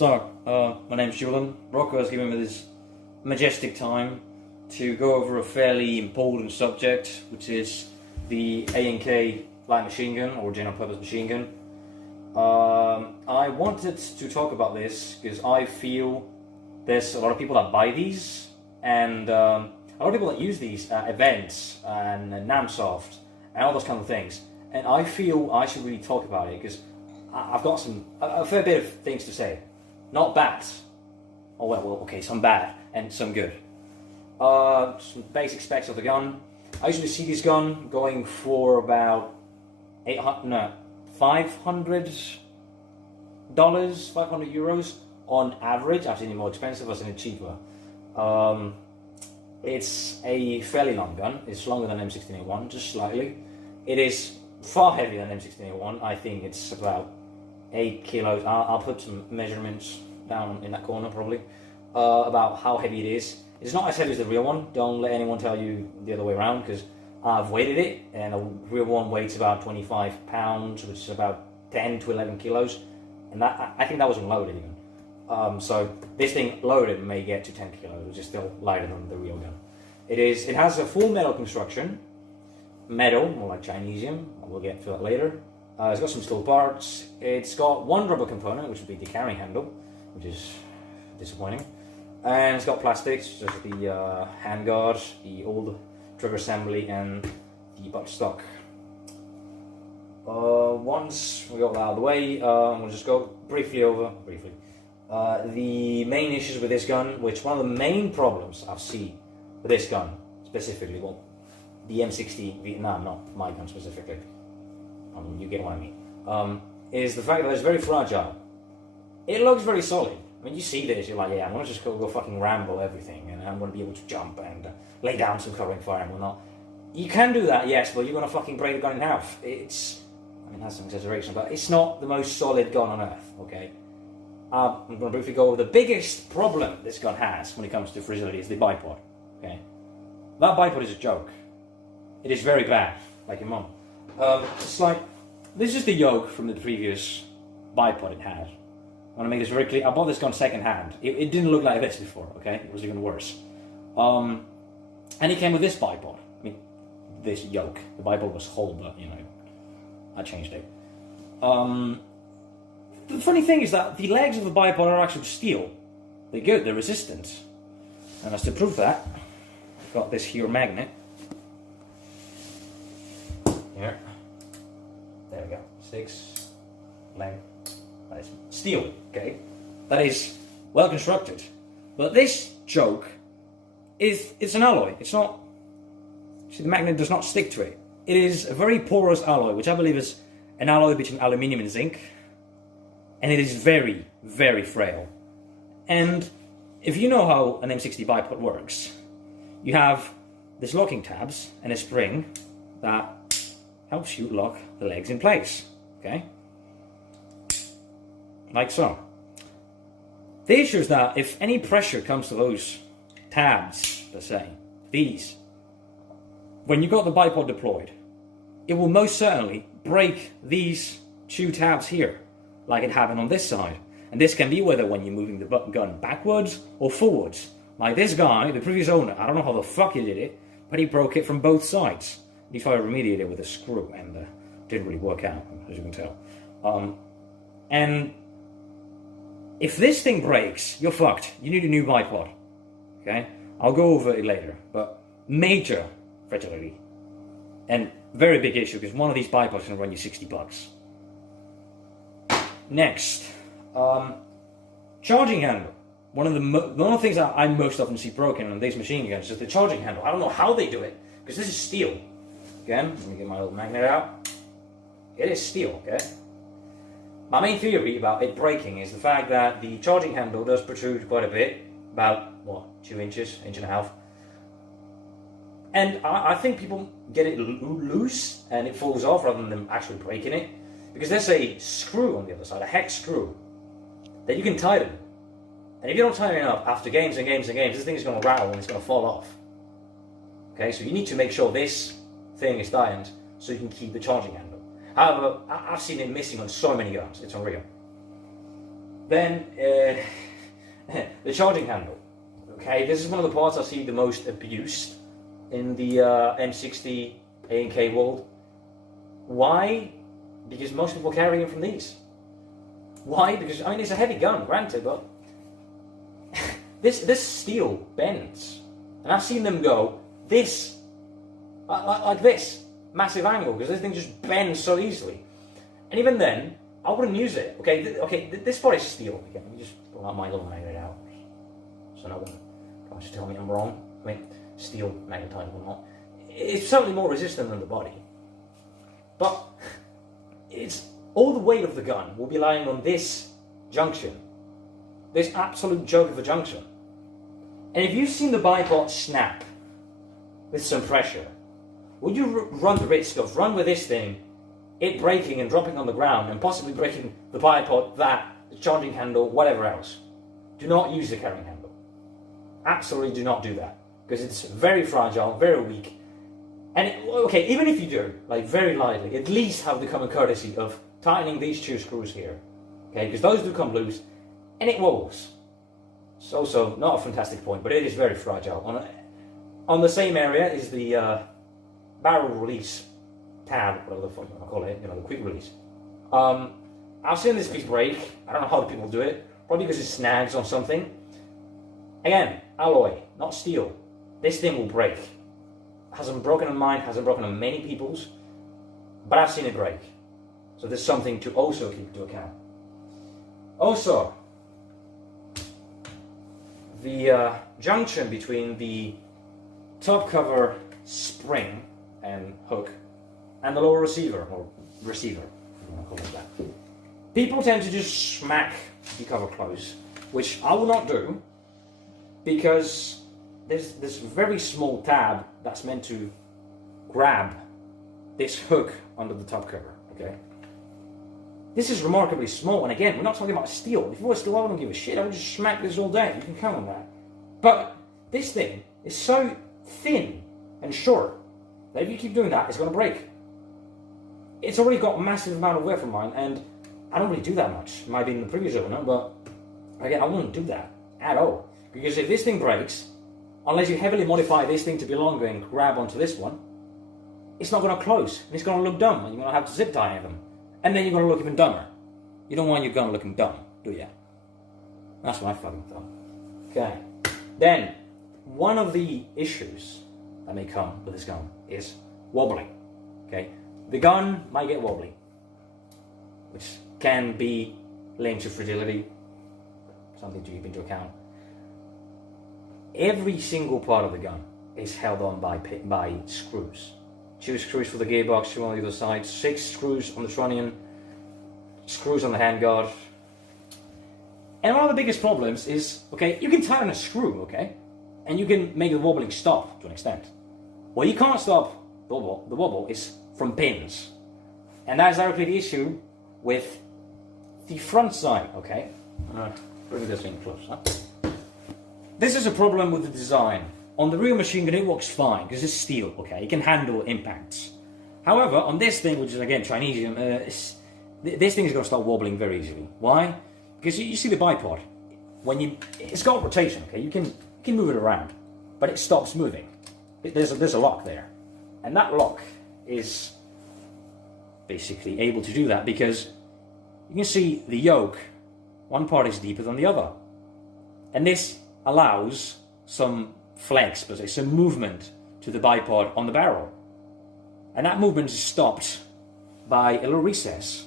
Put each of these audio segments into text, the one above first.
My name's Julen. Rocco has given me this majestic time to go over a fairly important subject, which is the A&K light machine gun, or general purpose machine gun. I wanted to talk about this because I feel there's a lot of people that buy these, and a lot of people that use these at events and NAMSoft and all those kind of things. And I feel I should really talk about it because I've got a fair bit of things to say. Not bad. Oh well, okay, some bad and some good. Some basic specs of the gun. I usually see this gun going for about $500 €500 on average. I've seen it more expensive, I've seen it cheaper. It's a fairly long gun. It's longer than M60 A1, just slightly. It is far heavier than M60 A1. I think it's about 8 kilos. I'll put some measurements down in that corner probably about how heavy it is. It's not as heavy as the real one. Don't let anyone tell you the other way around, because I've weighted it and the real one weighs about 25 pounds, which is about 10 to 11 kilos, and that I think that was unloaded even. So this thing loaded may get to 10 kilos, which is still lighter than the real gun. It has a full metal construction, metal, more like Chinesium. We'll get to that later. It's got some steel parts. It's got one rubber component, which would be the carrying handle, which is disappointing. And it's got plastics, just the handguard, the old trigger assembly, and the buttstock. Once we got that out of the way, we'll just go briefly over the main issues with this gun, which one of the main problems I've seen with this gun specifically, well, the M60 VN, not my gun specifically, you get what I mean, is the fact that it's very fragile. It looks very solid. I mean, you see this, you're like, yeah, I'm gonna just go fucking ramble everything, and I'm gonna be able to jump and lay down some covering fire and whatnot. You can do that, yes, but you're gonna fucking break the gun in half. That's some exaggeration, but it's not the most solid gun on earth, okay? I'm gonna briefly go over the biggest problem this gun has when it comes to fragility is the bipod, okay? That bipod is a joke. It is very bad, like your mom. It's like, this is the yoke from the previous bipod it had. I want to make this very clear. I bought this gun second hand. It didn't look like this before, okay? It was even worse. And it came with this bipod. I mean, this yoke. The bipod was whole, but, you know, I changed it. The funny thing is that the legs of the bipod are actually steel. They're good, they're resistant. And as to prove that, I've got this here magnet. Here. There we go. 6 leg. That is steel, okay? That is well constructed. But this joke it's an alloy. It's not. See, the magnet does not stick to it. It is a very porous alloy, which I believe is an alloy between aluminium and zinc. And it is very, very frail. And if you know how an M60 bipod works, you have this locking tabs and a spring that helps you lock the legs in place, okay? Like so. The issue is that if any pressure comes to those tabs, let's say, these, when you've got the bipod deployed, it will most certainly break these two tabs here, like it happened on this side. And this can be whether when you're moving the gun backwards or forwards. Like this guy, the previous owner, I don't know how the fuck he did it, but he broke it from both sides. He tried to remediate it with a screw, and didn't really work out, as you can tell. And if this thing breaks, you're fucked. You need a new bipod. Okay? I'll go over it later, but major fragility. And very big issue, because one of these bipods can run you $60. Next, charging handle. One of the things that I most often see broken on these machine guns is the charging handle. I don't know how they do it, because this is steel. Again, let me get my little magnet out. It is steel, okay? My main theory about it breaking is the fact that the charging handle does protrude quite a bit, about, what, 2 inches, inch and a half. And I think people get it loose and it falls off rather than them actually breaking it. Because there's a screw on the other side, a hex screw, that you can tighten. And if you don't tighten it up, after games and games and games, this thing is going to rattle and it's going to fall off. Okay, so you need to make sure this thing is tightened so you can keep the charging handle. However, I've seen it missing on so many guns, it's unreal. Then the charging handle. Okay, this is one of the parts I see the most abused in the M60 A&K world. Why? Because most people carry them from these. Why? Because, I mean, it's a heavy gun, granted, but this steel bends. And I've seen them go this, like this, massive angle, because this thing just bends so easily. And even then, I wouldn't use it. Okay, this part is steel. Again, let me just pull out my illuminator out, so no one tries to tell me I'm wrong. I mean, steel, magnetized or not. It's certainly more resistant than the body. But it's all the weight of the gun will be lying on this junction. This absolute joke of a junction. And if you've seen the bipod snap with some pressure, would you run the risk of run with this thing, it breaking and dropping on the ground and possibly breaking the bipod, the charging handle, whatever else? Do not use the carrying handle. Absolutely do not do that. Because it's very fragile, very weak. And okay, even if you do, like very lightly, at least have the common courtesy of tightening these two screws here. Okay, because those do come loose and it wobbles. It's also not a fantastic point, but it is very fragile. On the same area is the barrel release tab, whatever the fuck you want to call it, the quick release. I've seen this piece break. I don't know how the people do it. Probably because it snags on something. Again, alloy, not steel. This thing will break. Hasn't broken on mine, hasn't broken on many people's, but I've seen it break. So there's something to also keep into account. Also, the junction between the top cover spring and hook and the lower receiver, or receiver, if you want to call it that. People tend to just smack the cover close, which I will not do, because there's this very small tab that's meant to grab this hook under the top cover, okay? This is remarkably small, and again, we're not talking about steel. If it was steel, I wouldn't give a shit. I would just smack this all day. You can count on that. But this thing is so thin and short that if you keep doing that, it's going to break. It's already got a massive amount of wear from mine, and I don't really do that much. It might be in the previous owner, but again, I wouldn't do that at all. Because if this thing breaks, unless you heavily modify this thing to be longer and grab onto this one, it's not going to close, and it's going to look dumb, and you're going to have to zip tie them. And then you're going to look even dumber. You don't want your gun looking dumb, do you? That's what I fucking thought. Okay. Then, one of the issues that may come with this gun is wobbling. Okay. The gun might get wobbly, which can be linked to fragility, something to keep into account. Every single part of the gun is held on by screws. 2 screws for the gearbox, 2 on the other side, 6 screws on the trunnion, screws on the handguard. And one of the biggest problems is, okay, you can tighten a screw, okay? And you can make the wobbling stop to an extent. What you can't stop the wobble is from pins. And that is directly the issue with the front side, okay? Bring this in close, huh? This is a problem with the design. On the real machine gun, it works fine, because it's steel, okay? It can handle impacts. However, on this thing, which is, again, Chinesium, this thing is going to start wobbling very easily. Why? Because you see the bipod. It's got rotation, okay? You can move it around, but it stops moving. There's a lock there. And that lock is basically able to do that, because you can see the yoke, one part is deeper than the other. And this allows some flex, per se, some movement to the bipod on the barrel. And that movement is stopped by a little recess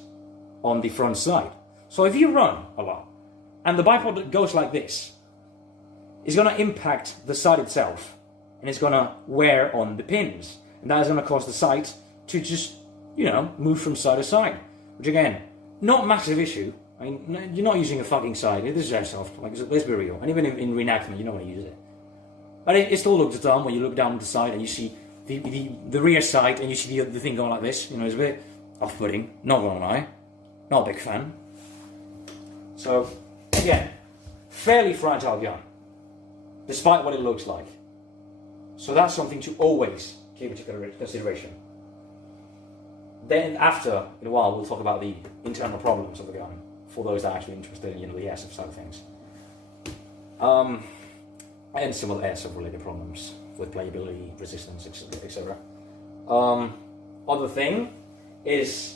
on the front side. So if you run a lot, and the bipod goes like this, it's going to impact the side itself, and it's going to wear on the pins. And that is going to cause the sight to just, move from side to side. Which again, not a massive issue. I mean, you're not using a fucking sight. This is airsoft. Like, let's be real. And even in reenactment, you don't want to use it. But it still looks dumb when you look down the side and you see the rear sight and you see the thing going like this. It's a bit off-putting. Not gonna lie. Not a big fan. So, again, fairly fragile gun, despite what it looks like. So that's something to always keep into consideration. Then after, in a while, we'll talk about the internal problems of the gun. for those that are actually interested in, you know, the airsoft side of things. And some other airsoft related problems with playability, resistance, etc. Other thing is,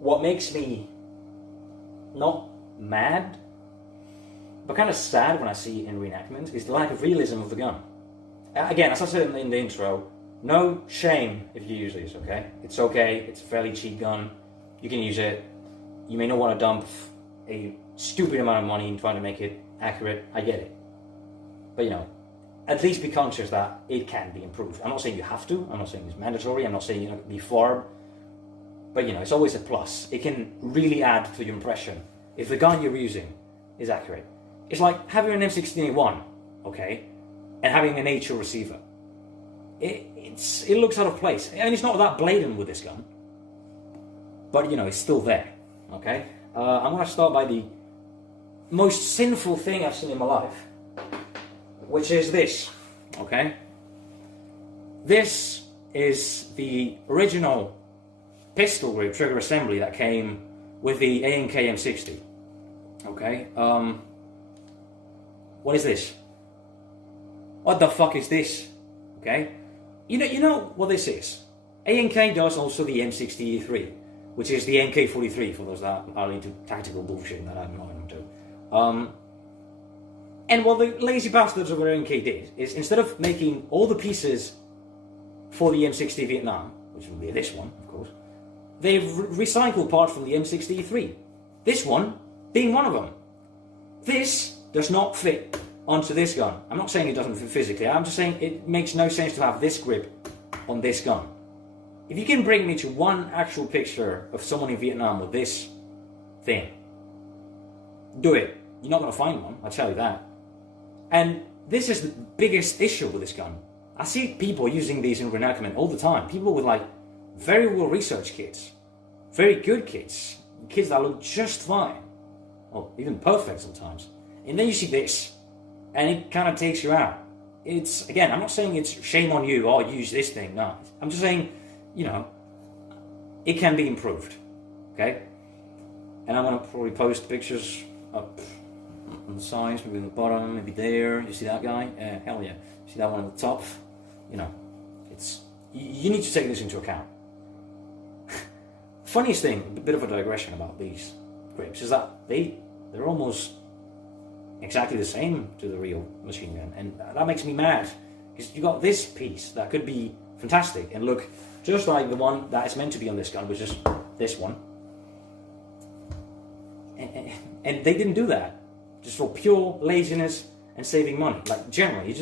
what makes me not mad, but kind of sad when I see it in reenactments, is the lack of realism of the gun. Again, as I said in the intro, no shame if you use these, okay? It's okay, it's a fairly cheap gun, you can use it. You may not want to dump a stupid amount of money in trying to make it accurate, I get it. But you know, at least be conscious that it can be improved. I'm not saying you have to, I'm not saying it's mandatory, I'm not saying, you know, be FARB, but you know, it's always a plus. It can really add to your impression if the gun you're using is accurate. It's like having an M60 VN, okay, and having an HO receiver. It looks out of place, and it's not that blatant with this gun, but you know, it's still there, okay? I'm going to start by the most sinful thing I've seen in my life, which is this, okay? This is the original pistol grip trigger assembly that came with the A&K M60, okay? What is this? What the fuck is this? Okay? You know what this is? A&K does also the M60 3, which is the MK43 for those that are into tactical bullshit that I'm not into. And what the lazy bastards of A&K did is, instead of making all the pieces for the M60 Vietnam, which will be this one, of course, they've recycled parts from the M60 3. This one being one of them. This does not fit onto this gun. I'm not saying it doesn't fit physically, I'm just saying it makes no sense to have this grip on this gun. If you can bring me to one actual picture of someone in Vietnam with this thing, do it. You're not going to find one, I'll tell you that. And this is the biggest issue with this gun. I see people using these in reenactment all the time. People with like very well researched kits, very good kits, kids that look just fine, or even perfect sometimes. And then you see this, and it kind of takes you out. It's, again, I'm not saying it's shame on you, oh, use this thing, no. I'm just saying, you know, it can be improved, okay? And I'm going to probably post pictures up on the sides, maybe on the bottom, maybe there. You see that guy? Hell yeah. See that one at the top? You know, it's, you need to take this into account. Funniest thing, a bit of a digression about these grips, is that they're almost exactly the same to the real machine gun, and that makes me mad, because you got this piece that could be fantastic and look just like the one that is meant to be on this gun, which is this one, and they didn't do that just for pure laziness and saving money. Like, generally,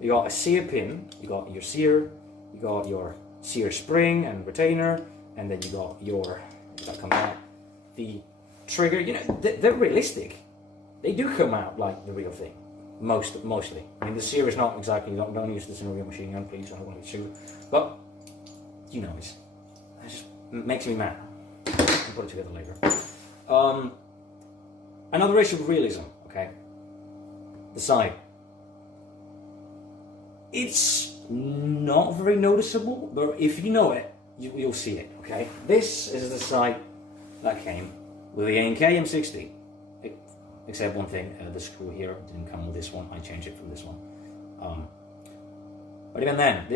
you got a sear pin, you got your sear, you got your sear spring and retainer, and then you got your, that come out, the trigger. You know, they're realistic. They do come out like the real thing, mostly. I mean, the sear is not exactly, don't use this in a real machine gun, please, I don't want to shoot. But, you know, it just makes me mad. I'll put it together later. Another issue with realism, okay? The sight. It's not very noticeable, but if you know it, you'll see it, okay? This is the sight that came with the A&K M60. Except one thing, the screw here didn't come with this one. I changed it from this one. But even then,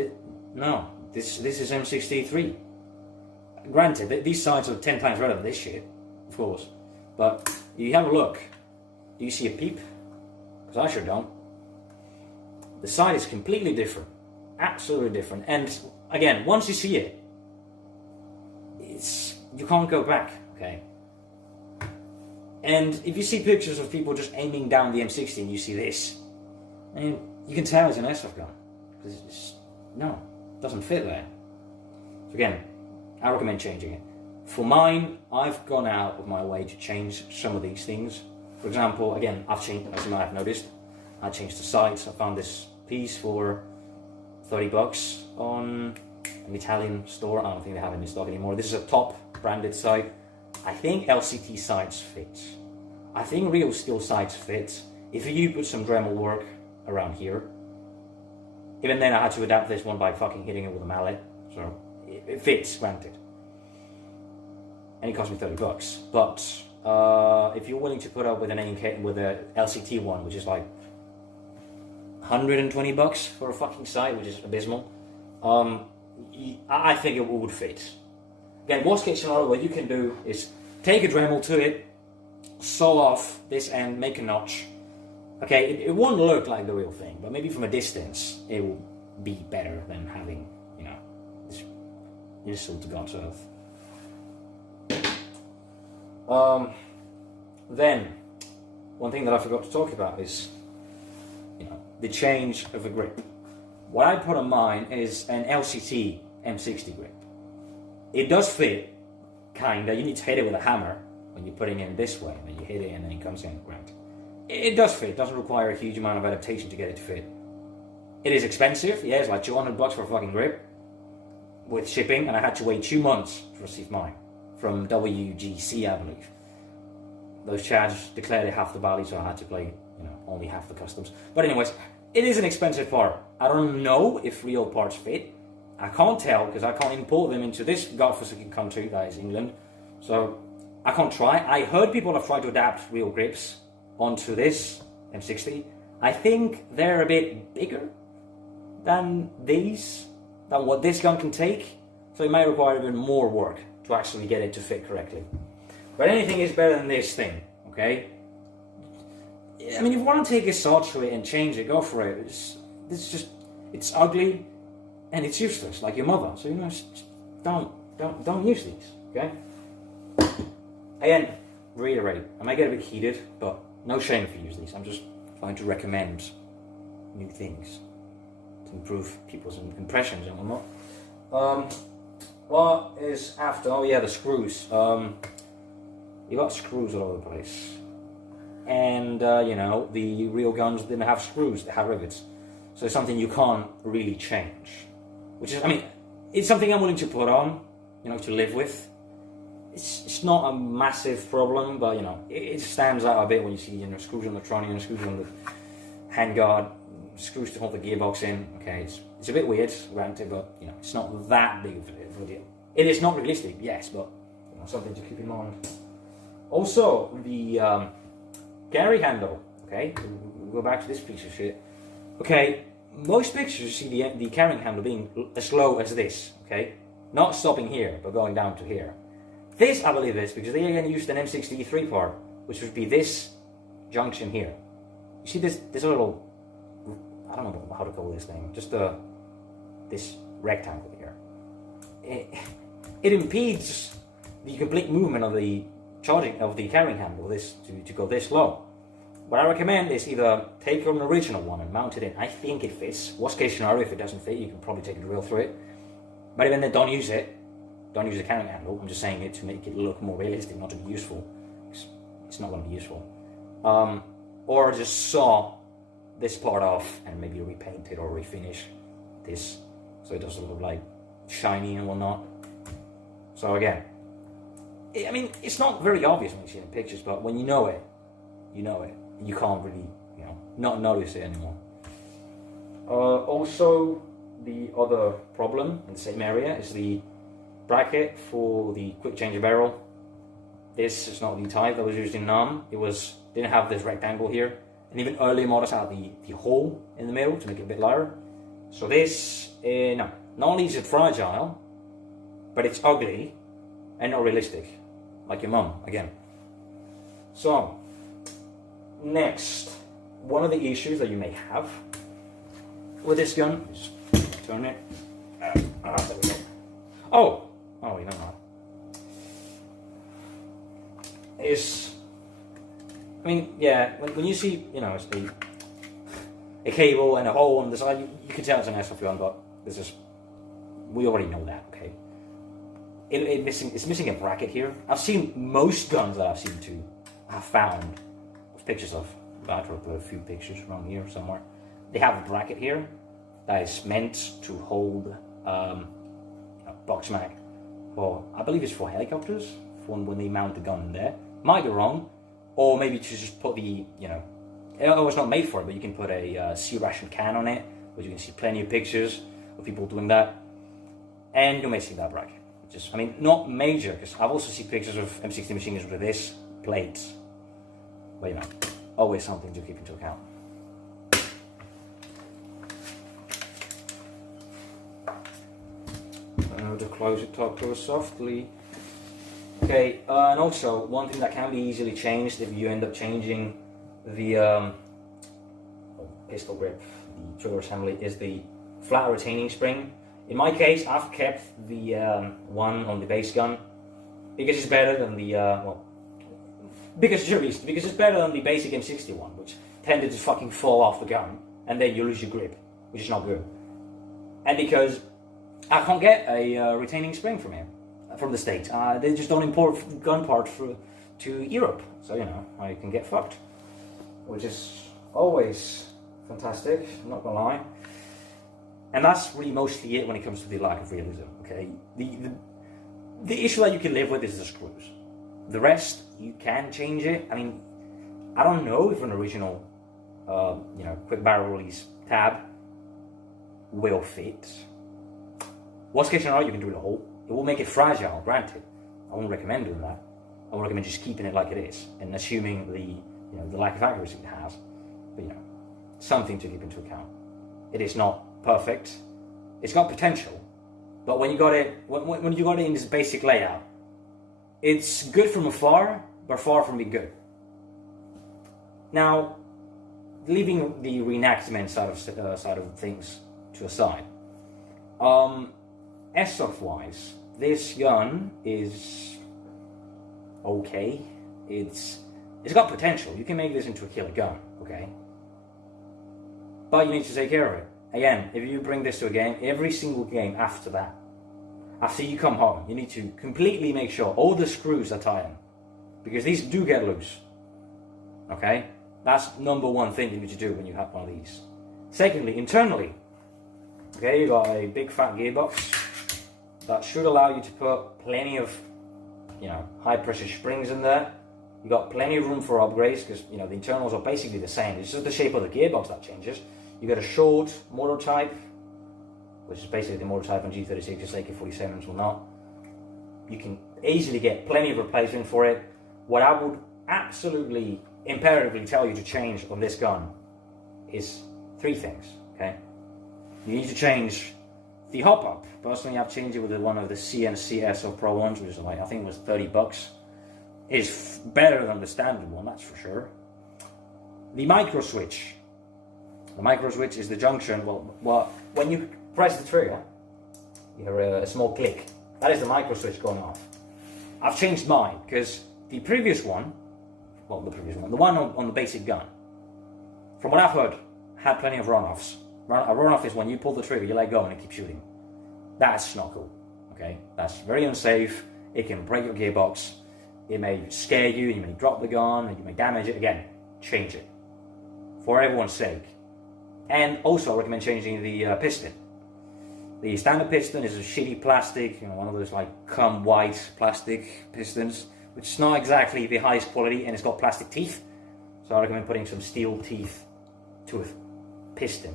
this is M60 3. Granted, these sides are 10 times better than this shit, of course. But you have a look. Do you see a peep? Because I sure don't. The side is completely different, absolutely different. And again, once you see it, you can't go back. Okay. And if you see pictures of people just aiming down the M60 and you see this, I mean, you can tell it's an airsoft gun. Because it doesn't fit there. So again, I recommend changing it. For mine, I've gone out of my way to change some of these things. For example, again, I've changed, as you might have noticed, I changed the sights. I found this piece for $30 on an Italian store. I don't think they have it in stock anymore. This is a top branded sight. I think LCT sights fit. I think real steel sights fit. If you put some Dremel work around here, even then I had to adapt this one by fucking hitting it with a mallet. So it fits, granted. and it cost me $30. But if you're willing to put up with an A&K with a LCT one, which is like $120 for a fucking sight, which is abysmal, I think it would fit. Again, worst case scenario, what you can do is take a Dremel to it, saw off this end, make a notch. Okay, it won't look like the real thing, but maybe from a distance it will be better than having, you know, this insult to God's earth. Then, one thing that I forgot to talk about is, you know, the change of a grip. What I put on mine is an LCT M60 grip. It does fit, kinda. You need to hit it with a hammer when you're putting it in this way, and then you hit it and then it comes in grand. It does fit. It doesn't require a huge amount of adaptation to get it to fit. It is expensive. Yeah, it's like $200 for a fucking grip with shipping, and I had to wait 2 months to receive mine from WGC, I believe. Those chads declared it half the value, so I had to pay, you know, only half the customs. But anyways, it is an expensive part. I don't know if real parts fit. I can't tell because I can't import them into this godforsaken country that is England. So I can't try. I heard people have tried to adapt real grips onto this M60. I think they're a bit bigger than these, than what this gun can take. So it might require even more work to actually get it to fit correctly. But anything is better than this thing, okay? I mean, if you want to take a saw to it and change it, go for it. It's ugly and it's useless, like your mother. So, you know, just don't use these, okay? Again, reiterate, I might get a bit heated, but no shame if you use these. I'm just trying to recommend new things to improve people's impressions and whatnot. What is after? Oh yeah, the screws. You got screws all over the place. And, you know, the real guns didn't have screws, they have rivets. So it's something you can't really change. Which is, I mean, it's something I'm willing to put on, you know, to live with. It's not a massive problem, but, you know, it stands out a bit when you see, you know, screws on the tronion, screws on the handguard, screws to hold the gearbox in. Okay, it's a bit weird, granted, but, you know, it's not that big of a deal. It is not realistic, yes, but, you know, something to keep in mind. Also, the carry handle, okay? We'll go back to this piece of shit. Okay, most pictures you see the carrying handle being as low as this, okay? Not stopping here, but going down to here. This, I believe, is because they again used an M60 3 part, which would be this junction here. You see this little, I don't know how to call this thing, just this rectangle here. It impedes the complete movement of the charging of the carrying handle to go this low. What I recommend is either take an original one and mount it in. I think it fits. Worst case scenario, if it doesn't fit, you can probably take a drill through it. But even then, don't use it. Don't use the carrying handle. I'm just saying it to make it look more realistic, not to be useful. It's not going to be useful. Or just saw this part off and maybe repaint it or refinish this so it doesn't look like shiny and whatnot. So again, I mean, it's not very obvious when you see it in pictures, but when you know it, you know it. And you can't really, you know, not notice it anymore. Also, the other problem in the same area is the bracket for the quick change barrel. This is not the type that was used in NAM. Didn't have this rectangle here. And even earlier models had the hole in the middle to make it a bit lighter. So this, no. Not only is it fragile, but it's ugly and not realistic. Like your mum, again. So, next, one of the issues that you may have with this gun is turn it. There we go. Oh, you don't know. I mean, yeah, when you see, you know, it's a cable and a hole on the side, you can tell it's an airsoft gun, but we already know that, okay? It's missing a bracket here. I've seen most guns that I've seen to have found pictures of. I'll put a few pictures around here somewhere. They have a bracket here that is meant to hold a box mag. Well, I believe it's for helicopters, for when they mount the gun in there. Might be wrong, or maybe to just put the, you know, it's not made for it, but you can put a sea ration can on it, which you can see plenty of pictures of people doing that. And you may see that bracket, Just, I mean, not major, because I've also seen pictures of M60 machine guns with this plate. But you know, always something to keep into account. To close it, talk to us softly. Okay, and also one thing that can be easily changed if you end up changing the pistol grip, the trigger assembly, is the flat retaining spring. In my case, I've kept the one on the base gun because it's better than the because it's better than the basic M60 one, which tended to fucking fall off the gun and then you lose your grip, which is not good. And because I can't get a retaining spring from here, from the States. They just don't import gun parts to Europe, so you know I can get fucked, which is always fantastic. I'm not gonna lie. And that's really mostly it when it comes to the lack of realism. Okay, the issue that you can live with is the screws. The rest you can change it. I mean, I don't know if an original, quick barrel release tab will fit. Worst case scenario, you can drill a hole. It will make it fragile, granted. I won't recommend doing that. I would recommend just keeping it like it is and assuming the lack of accuracy it has. But something to keep into account. It is not perfect. It's got potential, but when you got it in this basic layout, it's good from afar, but far from being good. Now, leaving the reenactment side of things to a side. Airsoft wise, this gun is okay. It's got potential. You can make this into a killer gun, okay? But you need to take care of it. Again, if you bring this to a game, every single game after that, after you come home, you need to completely make sure all the screws are tight in, because these do get loose, okay? That's number one thing you need to do when you have one of these. Secondly, internally, okay, you got a big fat gearbox that should allow you to put plenty of, high pressure springs in there. You got plenty of room for upgrades because the internals are basically the same. It's just the shape of the gearbox that changes. You got a short motor type, which is basically the motor type on G36s, AK-47s will not. You can easily get plenty of replacement for it. What I would absolutely imperatively tell you to change on this gun is three things, okay? You need to change the hop-up. Personally, I've changed it with one of the CNCS or Pro ones, which is I think it was $30. It's better than the standard one, that's for sure. The micro switch. The micro switch is the junction, well, when you press the trigger, you hear a small click. That is the micro switch going off. I've changed mine, because the previous one, the one on the basic gun, from what I've heard, had plenty of runoffs. A runoff is when you pull the trigger, you let go and it keeps shooting. That's not cool, okay? That's very unsafe. It can break your gearbox. It may scare you, you may drop the gun, and you may damage it. Again, change it, for everyone's sake. And also, I recommend changing the piston. The standard piston is a shitty plastic, one of those cum white plastic pistons, which is not exactly the highest quality, and it's got plastic teeth. So I recommend putting some steel teeth to a piston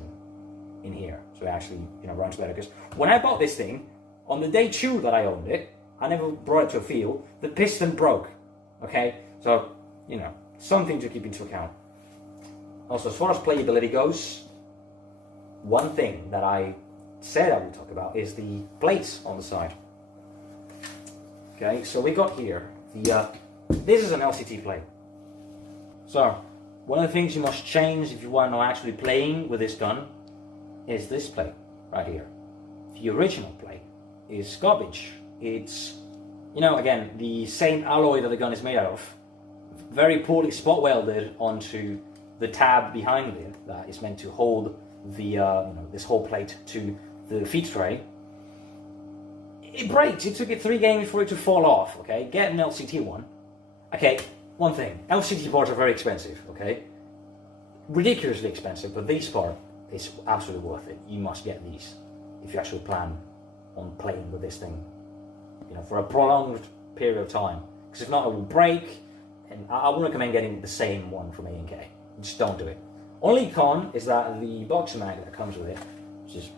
in here, so it actually runs better. Because when I bought this thing, on the day 2 that I owned it, I never brought it to a field, the piston broke. Okay, so something to keep into account. Also, as far as playability goes, one thing that I said I would talk about is the plates on the side. Okay, so we got here this is an LCT plate. So one of the things you must change if you want to actually playing with this gun is this plate right here. The original plate is garbage. It's again, the same alloy that the gun is made out of, very poorly spot welded onto the tab behind it that is meant to hold the this whole plate to the feed tray. It breaks. It took it 3 games for it to fall off. Okay, get an LCT one. Okay, one thing, LCT parts are very expensive. Okay, ridiculously expensive, but this part is absolutely worth it. You must get these if you actually plan on playing with this thing, for a prolonged period of time. Because if not, it will break. And I would recommend getting the same one from A&K. Just don't do it. Only con is that the box mag that comes with it, which is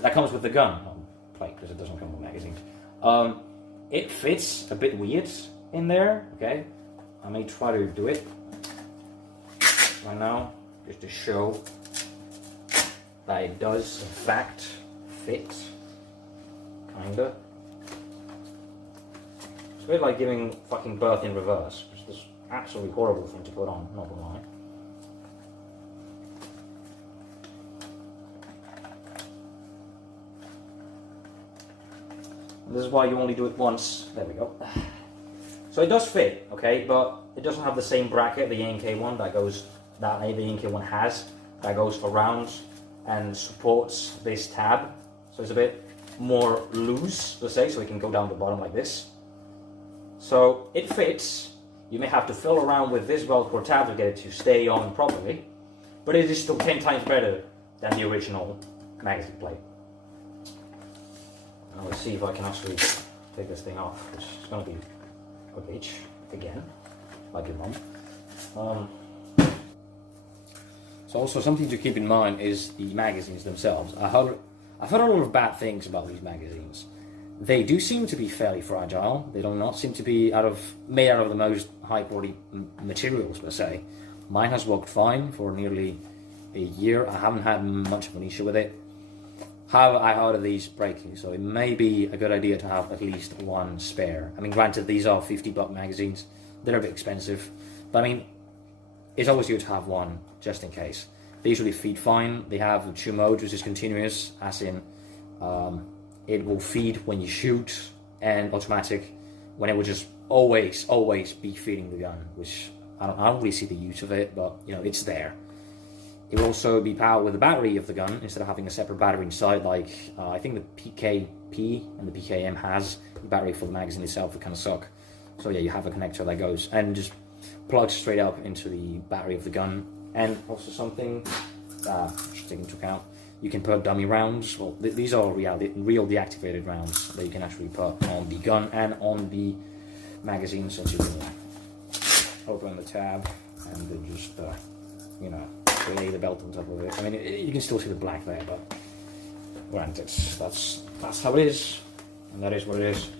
that comes with the gun, not the plate, because it doesn't come with magazines. it fits a bit weird in there, okay? I may try to do it right now, just to show that it does in fact fit, kinda. It's a bit like giving fucking birth in reverse, which is absolutely horrible thing to put on, not gonna lie. And this is why you only do it once. There we go. So it does fit, okay, but it doesn't have the same bracket the A&K one that goes, that the A&K one has, that goes around and supports this tab. So it's a bit more loose, let's say, so it can go down the bottom like this. So it fits. You may have to fill around with this Velcro tab to get it to stay on properly, but it is still 10 times better than the original magazine plate. Now let's see if I can actually take this thing off, which is going to be a bitch again, like your mom. So also something to keep in mind is the magazines themselves. I've heard a lot of bad things about these magazines. They do seem to be fairly fragile. They do not seem to be made out of the most high quality materials per se. Mine has worked fine for nearly a year. I haven't had much of an issue with it. However, I heard of these breaking, so it may be a good idea to have at least one spare. I mean, granted, these are $50 magazines. They're a bit expensive, but I mean, it's always good to have one just in case. They usually feed fine. They have 2 modes, which is continuous, as in it will feed when you shoot, and automatic when it will just always be feeding the gun, which I don't really see the use of it, but you know, it's there. It will also be powered with the battery of the gun instead of having a separate battery inside, like I think the PKP and the PKM has the battery for the magazine itself. It kind of suck. So yeah, you have a connector that goes and just plugs straight up into the battery of the gun. And also something that should take into account, you can put dummy rounds. Well, these are real deactivated rounds that you can actually put on the gun and on the magazine. So you can open the tab and then just you know, lay the belt on top of it. I mean, you can still see the black there, but granted, that's how it is, and that is what it is.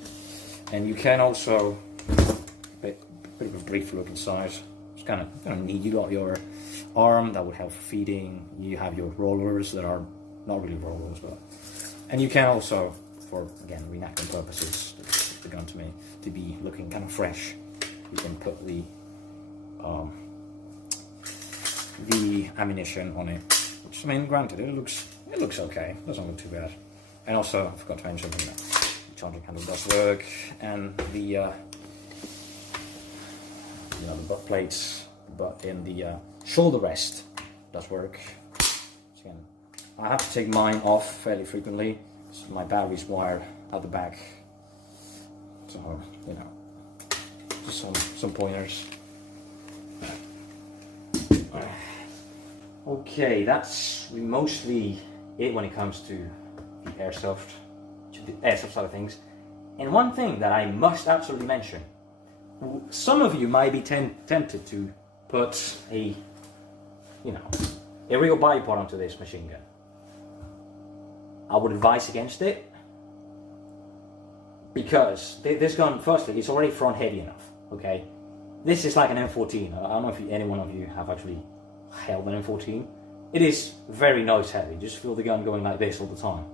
And you can also bit of a brief look inside. It's kind of neat. You got your arm that would help feeding. You have your rollers that are not really rollers, but and you can also, for again reenactment purposes, the gun to be looking kind of fresh. You can put the ammunition on it, which I mean, granted, it looks okay. It doesn't look too bad. And also, I forgot to mention that the charging handle does work, and the the butt plates, but in the shoulder rest does work. So again, I have to take mine off fairly frequently. So my battery's wired at the back, so you know, just some pointers. Okay, that's mostly it when it comes to the airsoft side of things. And one thing that I must absolutely mention, some of you might be tempted to put a real bipod onto this machine gun. I would advise against it, because this gun, firstly, it's already front heavy enough, okay? This is like an M14. I don't know if any one of you have actually held an M14. It is very noise heavy. Just feel the gun going like this all the time.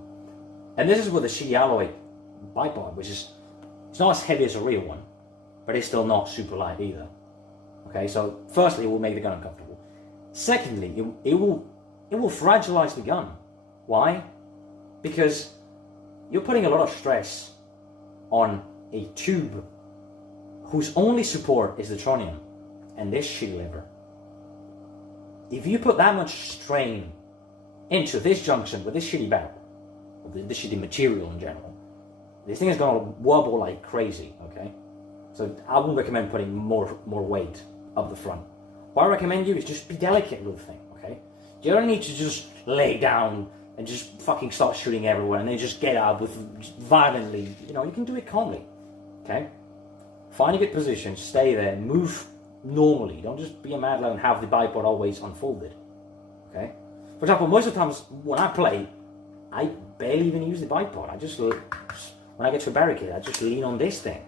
And this is with a shitty alloy bipod, which is, it's not as heavy as a real one, but it's still not super light either. Okay, so firstly, it will make the gun uncomfortable. Secondly, it will fragilize the gun. Why? Because you're putting a lot of stress on a tube whose only support is the tronium and this shitty lever. If you put that much strain into this junction with this shitty barrel, or this shitty material in general, this thing is going to wobble like crazy, okay? So I wouldn't recommend putting more weight up the front. What I recommend you is just be delicate with the thing, okay? You don't need to just lay down and just fucking start shooting everywhere and then just get out with violently. You know, you can do it calmly, okay? Find a good position, stay there, move normally. Don't just be a madman and have the bipod always unfolded, okay? For example, most of the times when I play, I barely even use the bipod. I just when I get to a barricade, I just lean on this thing,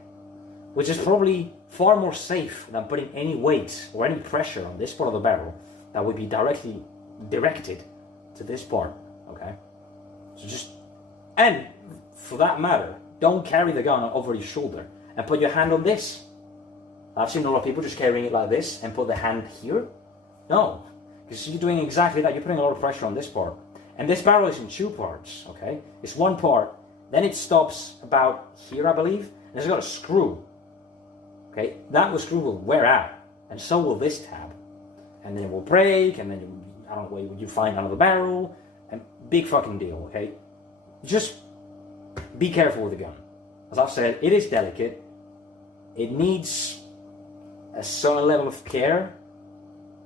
which is probably far more safe than putting any weight or any pressure on this part of the barrel that would be directly directed to this part, okay? So just, and for that matter, don't carry the gun over your shoulder and put your hand on this. I've seen a lot of people just carrying it like this and put the hand here. No, because you're doing exactly that. You're putting a lot of pressure on this part. And this barrel is in two parts, okay? It's one part, then it stops about here, I believe, and it's got a screw, okay? That screw will wear out, and so will this tab. And then it will break, and then I don't know, you find another barrel, and big fucking deal, okay? Just be careful with the gun. As I've said, it is delicate. It needs a certain level of care,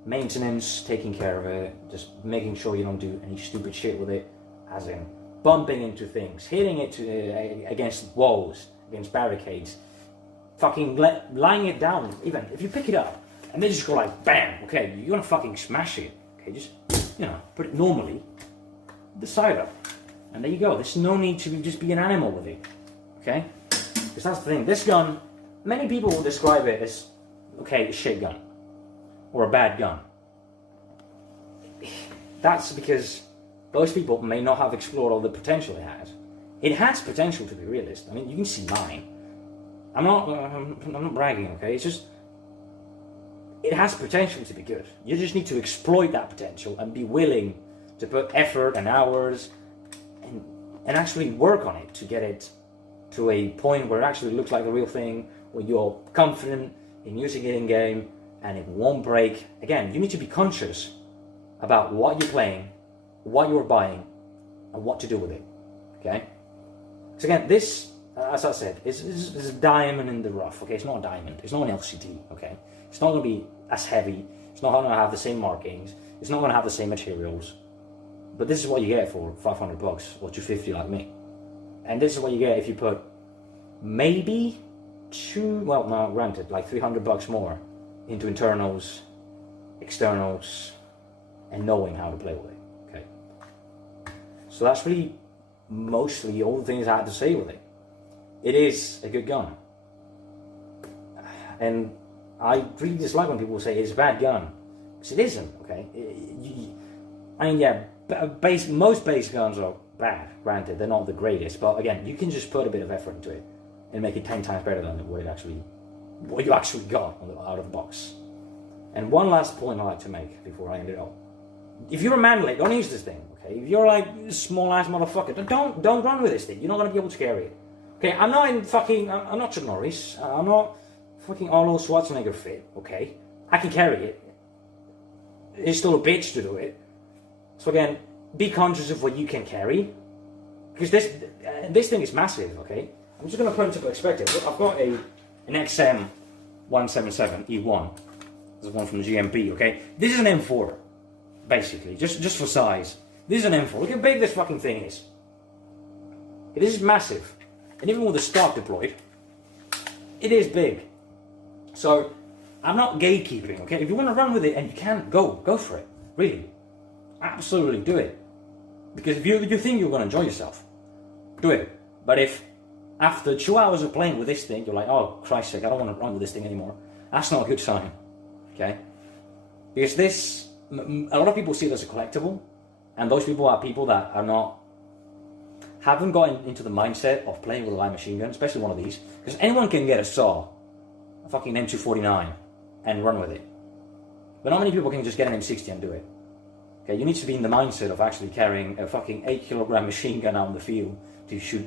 maintenance, taking care of it, just making sure you don't do any stupid shit with it, as in bumping into things, hitting it against walls, against barricades, fucking lying it down. Even if you pick it up and they just go like bam, okay, you're gonna fucking smash it, okay, just, you know, put it normally, the side up, and there you go. There's no need to just be an animal with it, okay? Because that's the thing. This gun, many people will describe it as, okay, a shit gun or a bad gun. That's because those people may not have explored all the potential it has. It has potential to be realist. I mean, you can see mine. I'm not bragging, okay? It's just, it has potential to be good. You just need to exploit that potential and be willing to put effort and hours and actually work on it to get it to a point where it actually looks like the real thing, where you're confident in using it in game and it won't break. Again, you need to be conscious about what you're playing, what you're buying, and what to do with it, okay? So again, this, as I said, is a diamond in the rough, okay? It's not a diamond, it's not an LCD, okay? It's not going to be as heavy, it's not going to have the same markings, it's not going to have the same materials, but this is what you get for $500 or $250 like me. And this is what you get if you put maybe granted, like $300 more into internals, externals, and knowing how to play with it, okay? So that's really mostly all the things I had to say with it. It is a good gun. And I really dislike when people say it's a bad gun, because it isn't, okay? I mean, yeah, most base guns are bad, granted, they're not the greatest, but again, you can just put a bit of effort into it and make it 10 times better than what you actually got out of the box. And one last point I like to make before I end it up. If you're a manlet, don't use this thing, okay? If you're like a small-ass motherfucker, don't run with this thing. You're not going to be able to carry it. Okay, I'm not Chuck Norris. I'm not fucking Arnold Schwarzenegger fit, okay? I can carry it. It's still a bitch to do it. So again, be conscious of what you can carry. Because this thing is massive, okay? I'm just going to put it into perspective. I've got an XM 177 E1. This is one from the GMP, okay? This is an M4, basically, just for size. This is an M4. Look how big this fucking thing is. This is massive. And even with the stock deployed, it is big. So, I'm not gatekeeping, okay? If you want to run with it and you can, go for it. Really. Absolutely do it. Because if you think you're going to enjoy yourself, do it. But if after 2 hours of playing with this thing, you're like, oh, Christ's sake, I don't want to run with this thing anymore, that's not a good sign, okay? Because this, a lot of people see it as a collectible, and those people are people that haven't gotten into the mindset of playing with a light machine gun, especially one of these, because anyone can get a saw, a fucking M249, and run with it. But not many people can just get an M60 and do it. Okay, you need to be in the mindset of actually carrying a fucking 8-kilogram machine gun out in the field to shoot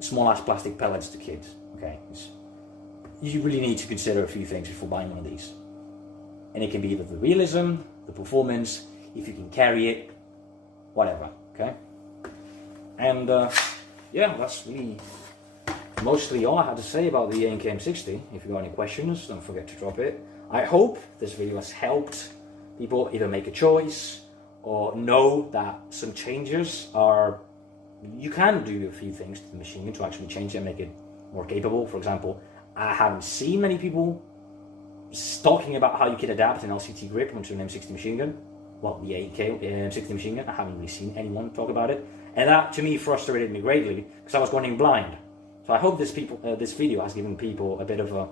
small-ass plastic pellets to kids, okay? You really need to consider a few things before buying one of these. And it can be either the realism, the performance, if you can carry it, whatever, okay? And yeah, that's really mostly all I had to say about the A&K M60. If you got any questions, don't forget to drop it. I hope this video has helped people either make a choice or know that some changes are, you can do a few things to the machine to actually change it and make it more capable. For example, I haven't seen many people talking about how you can adapt an LCT grip onto an M60 machine gun. Well, the A&K M60 machine gun, I haven't really seen anyone talk about it. And that, to me, frustrated me greatly, because I was going in blind. So I hope this video has given people a bit of a,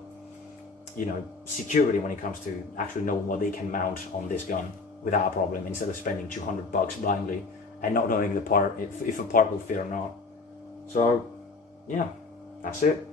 you know, security when it comes to actually knowing what they can mount on this gun without a problem, instead of spending $200 blindly and not knowing the part, if a part will fit or not. So yeah, that's it.